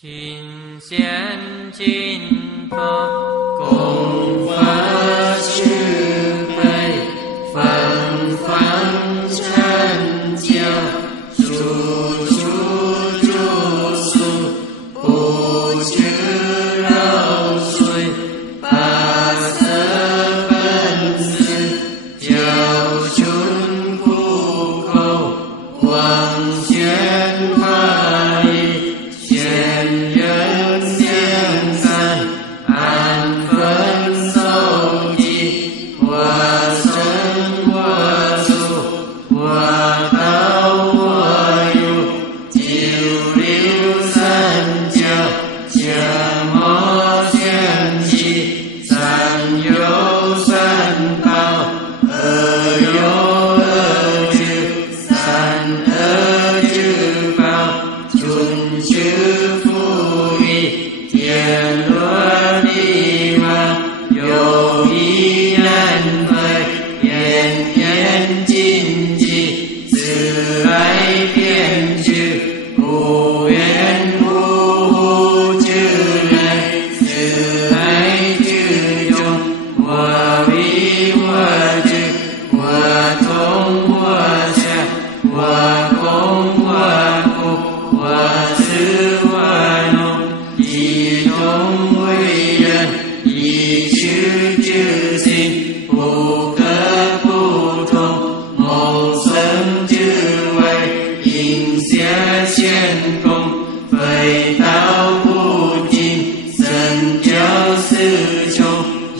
琴弦轻拨。金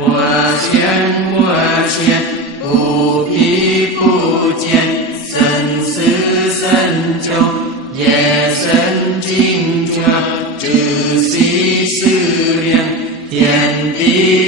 我见我见，不彼不见，生死生就，业深净土，住悉思缘，天地。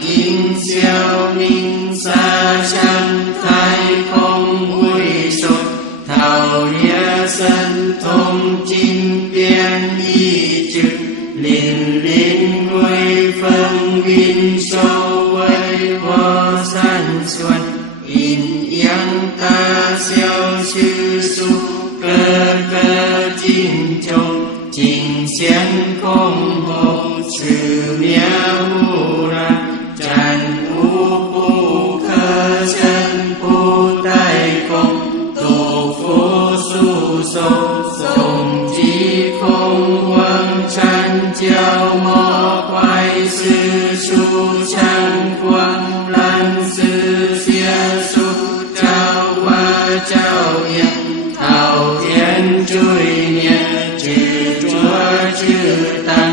kim siêu minh xa chăm thay không vui sụt thảo nghĩa sân thông chim biên y trực liền đến vui phân vinh sâu với vô san xuân in yên ta siêu sư su cơ cơ chim châu chính xiên không hồ sự miêu su sâu sông chi không quân chân chiều mơ quay sư su chân quân lần